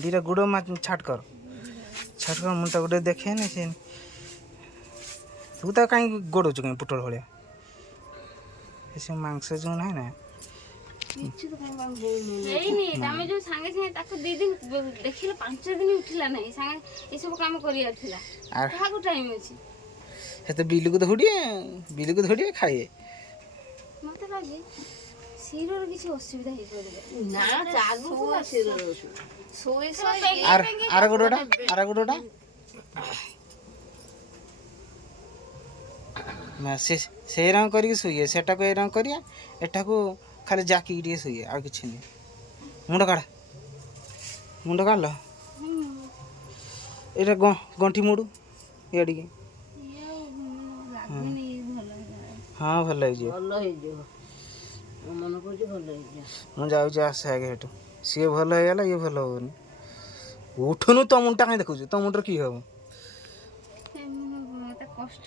दीटा गुड़ छाट कर मुंटा गोटे देखे ना से तू तो कहीं गोड़ौ कहीं पुटल भाया से मांस जो ना ना କିଛି ତ କାଇଁ ବାଙ୍ଗ ହେଇନି ତମେ ଯୋଉ ସାଙ୍ଗେ ସାଙ୍ଗେ ତାକୁ 2 ଦିନ ଦେଖିଲେ 5 ଦିନ ଉଠିଲା ନାହିଁ ସାଙ୍ଗେ ଏ ସବୁ କାମ କରିବାର ଥିଲା କାହାକୁ ଟାଇମ ଅଛି ସେ ତ ବିଲକୁ ଧୋଡିଏ ଖାଏ ମତେ ଲାଗେ ଶିରର କିଛି ଅସୁବିଧା ହେଇ ପଡିବ ନା ଚାଲୁଥିଲା ଶିରର ଶୋଇ ଆର ଗୋଡଟା ନା ସେ ରଙ୍ଗ କରିକି ଶୋଇଏ ସେଟାକୁ ଏ ରଙ୍ଗ କରିବା ଏଟାକୁ खाली जाकी टे शुए आ कि मुंड काढ़ ये गंठी मुड़ू इे हाँ भल मुझे आसे आगे हेटू सी भल होगा ये भल होनी उठुनु तो मुंडा कहीं देखु तो मुंडर कि हम कष्ट